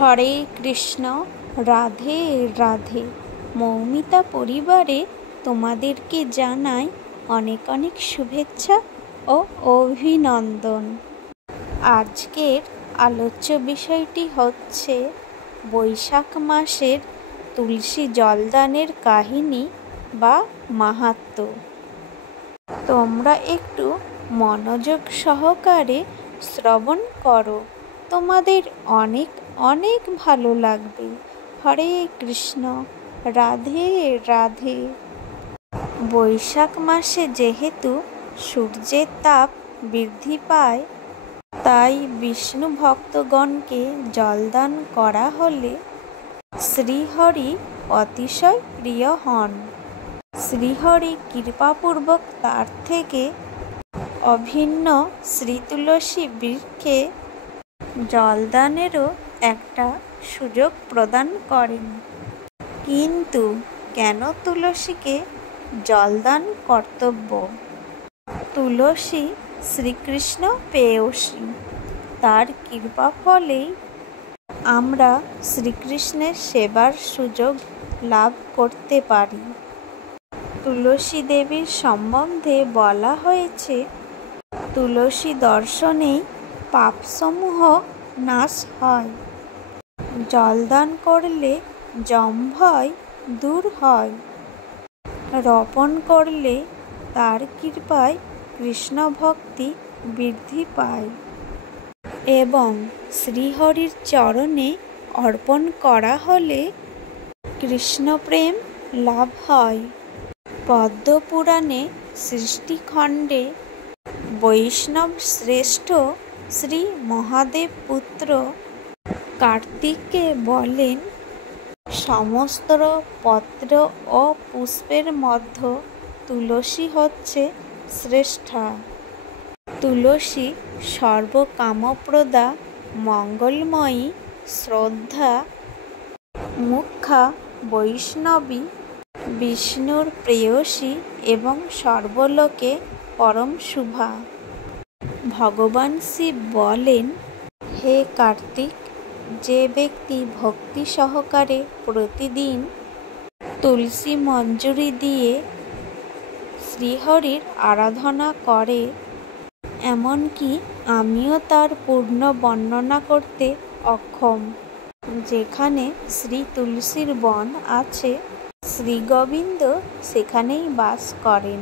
হরে কৃষ্ণ, রাধে রাধে। মৌমিতা পরিবারে তোমাদেরকে জানাই অনেক অনেক শুভেচ্ছা ও অভিনন্দন। আজকের আলোচ্য বিষয়টি হচ্ছে বৈশাখ মাসের তুলসী জলদানের কাহিনী বা মাহাত্ম্য। তোমরা একটু মনোযোগ সহকারে শ্রবণ করো, তোমাদের অনেক অনেক ভালো লাগবে। হরে কৃষ্ণ, রাধে রাধে। বৈশাখ মাসে যেহেতু সূর্যের তাপ বৃদ্ধি পায়, তাই বিষ্ণু ভক্তগণকে জলদান করা হলে শ্রীহরি অতিশয় প্রিয় হন। শ্রীহরি কৃপাপূর্বক তার থেকে অভিন্ন শ্রী তুলসী বৃক্ষে জলদানেরও একটা সুযোগ প্রদান করেন। কিন্তু কেন তুলসীকে জলদান কর্তব্য? তুলসী শ্রীকৃষ্ণ প্রেয়সী, তার কৃপা ফলেই আমরা শ্রীকৃষ্ণের সেবার সুযোগ লাভ করতে পারি। তুলসী দেবীর সম্বন্ধে বলা হয়েছে, তুলসী দর্শনেই পাপসমূহ নাশ হয়। জলদান করলে যমভয় দূর হয়। রোপণ করলে তার কৃপায় কৃষ্ণ ভক্তি বৃদ্ধি পায় এবং শ্রীহরির চরণে অর্পণ করা হলে কৃষ্ণপ্রেম লাভ হয়। পদ্মপুরাণে সৃষ্টিখণ্ডে বৈষ্ণব শ্রেষ্ঠ শ্রী মহাদেব পুত্র কার্তিককে বলেন, সমস্ত পত্র ও পুষ্পের মধ্যে তুলসী হচ্ছে শ্রেষ্ঠা। তুলসী সর্বকামপ্রদা, মঙ্গলময়ী, শ্রদ্ধা, মুখ্যা, বৈষ্ণবী, বিষ্ণুর প্রেয়সী এবং সর্বলোকে পরম শুভা। ভগবান শিব বলেন, হে কার্তিক, যে ব্যক্তি ভক্তি সহকারে প্রতিদিন তুলসী মঞ্জুরি দিয়ে শ্রীহরির আরাধনা করে, এমনকি আমিও তার পূর্ণ বর্ণনা করতে অক্ষম। যেখানে শ্রী তুলসীর বন আছে, শ্রী গোবিন্দ সেখানেই বাস করেন।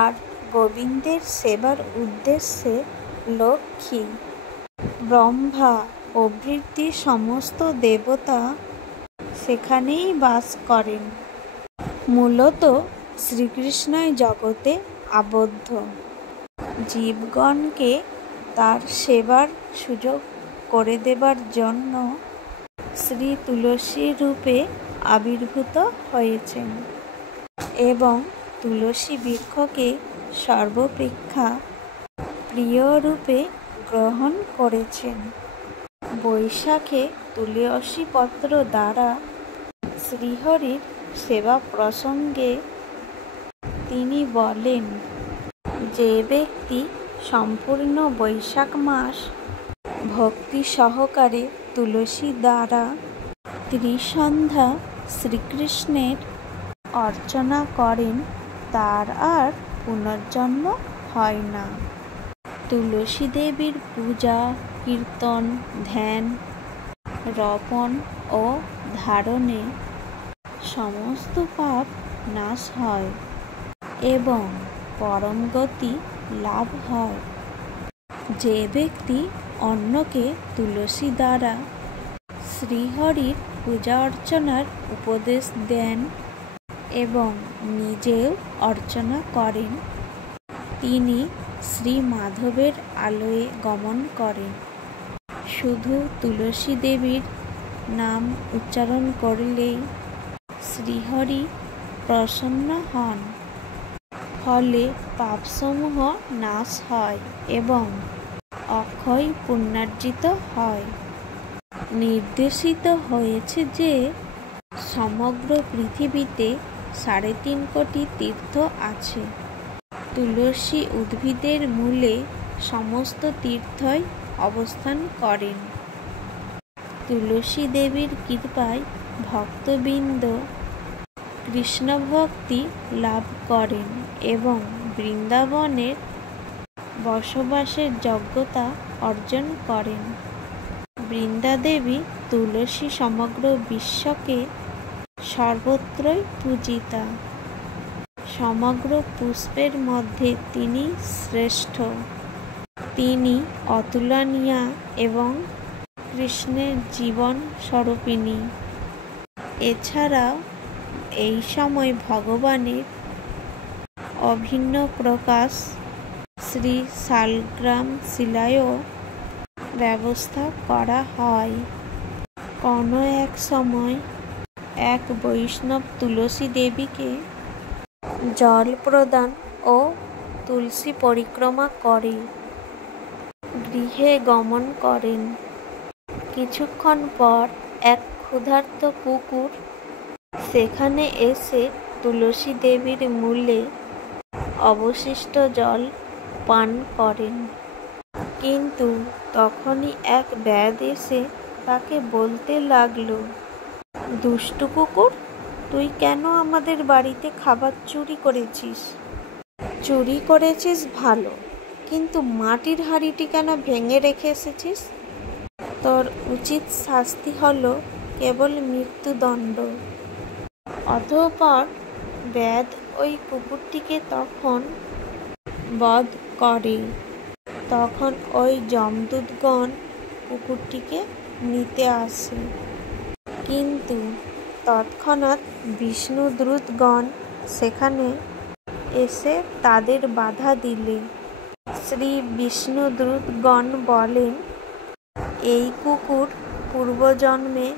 আর গোবিন্দের সেবার উদ্দেশ্যে লক্ষ্মী, ব্রহ্মা প্রভৃতি সমস্ত দেবতা সেখানেই বাস করেন। মূলত শ্রীকৃষ্ণই জগতে আবদ্ধ। জীবগণকে তার সেবার সুযোগ করে দেবার জন্য শ্রী তুলসী রূপে আবির্ভূত হয়েছেন এবং তুলসী বৃক্ষকে সর্বাপেক্ষা প্রিয় রূপে গ্রহণ করেছেন। বৈশাখে তুলসী পত্র দ্বারা শ্রীহরির সেবা প্রসঙ্গে তিনি বলেন, যে ব্যক্তি সম্পূর্ণ বৈশাখ মাস ভক্তি সহকারে তুলসী দ্বারা ত্রিসন্ধ্যা শ্রীকৃষ্ণের অর্চনা করেন, তার আর পুনর্জন্ম হয় না। তুলসী দেবীর পূজা, কীর্তন, ধ্যান, রোপণ ও ধারণে সমস্ত পাপ নাশ হয় এবং পরম গতি লাভ হয়। যে ব্যক্তি অন্যকে তুলসী দ্বারা শ্রীহরির পূজা অর্চনার উপদেশ দেন এবং নিজেও অর্চনা করেন, তিনি শ্রী মাধবের আলয়ে গমন করেন। শুধু তুলসী দেবীর নাম উচ্চারণ করলেই শ্রীহরি প্রসন্ন হন, ফলে পাপসমূহ নাশ হয় এবং অক্ষয় পুণ্যার্জিত হয়। নির্দেশিত হয়েছে যে সমগ্র পৃথিবীতে 3.5 কোটি তীর্থ আছে। তুলসী উদ্ভিদের মূলে সমস্ত তীর্থই অবস্থান করেন। তুলসী দেবীর কৃপায় ভক্তবৃন্দ কৃষ্ণ ভক্তি লাভ করেন এবং বৃন্দাবনের বসবাসের যোগ্যতা অর্জন করেন। বৃন্দাদেবী তুলসী সমগ্র বিশ্বকে সর্বত্রই পূজিতা। সমগ্র পুষ্পের মধ্যে তিনি শ্রেষ্ঠ। তিনি অতুলনীয়া এবং কৃষ্ণের জীবন স্বরূপিণী। এছাড়াও এই সময় ভগবানের অভিন্ন প্রকাশ শ্রী শালগ্রাম শিলায়ও ব্যবস্থা করা হয়। কোনো এক সময় এক বৈষ্ণব তুলসী দেবীকে জল প্রদান ও তুলসী পরিক্রমা করে গৃহে গমন করেন। কিছুক্ষণ পর এক ক্ষুধার্ত কুকুর সেখানে এসে তুলসী দেবীর মূলে অবশিষ্ট জল পান করেন। কিন্তু তখনই এক ব্যাধ এসে তাকে বলতে লাগলো, দুষ্টু কুকুর, তুই কেন আমাদের বাড়িতে খাবার চুরি করেছিস? চুরি করেছিস ভালো, কিন্তু মাটির হাঁড়িটি কেন ভেঙে রেখে এসেছিস? তোর উচিত শাস্তি হলো কেবল মৃত্যুদণ্ড। অতঃপর ব্যাধ ওই কুকুরটিকে তখন বধ করে। তখন ওই যমদূতগণ কুকুরটিকে নিতে আসে, কিন্তু তৎক্ষণাৎ বিষ্ণুদূতগণ সেখানে এসে তাদের বাধা দিলে শ্রী বিষ্ণুদূতগণ বলেন, এই কুকুর পূর্বজন্মে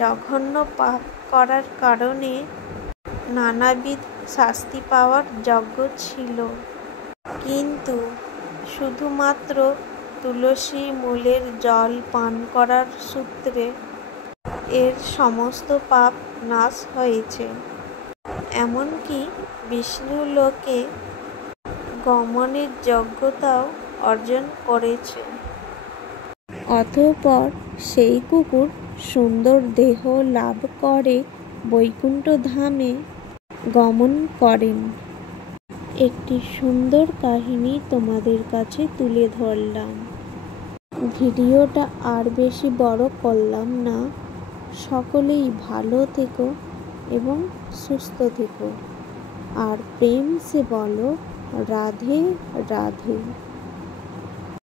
জঘন্য পাপ করার কারণে নানাবিধ শাস্তি পাওয়ার যোগ্য ছিল, কিন্তু শুধুমাত্র তুলসী মূলের জল পান করার সূত্রে এর সমস্ত পাপ নাশ হয়েছে। এমনকি বিষ্ণুলোকে গমনের যোগ্যতাও অর্জন করেছে। অতঃপর সেই কুকুর সুন্দর দেহ লাভ করে বৈকুণ্ঠ ধামে গমন করেন। একটি সুন্দর কাহিনী তোমাদের কাছে তুলে ধরলাম। ভিডিওটা আর বেশি বড় করলাম না। সকলেই ভালো থেকো এবং সুস্থ থেকো, আর প্রেম সে বলো রাধে রাধে।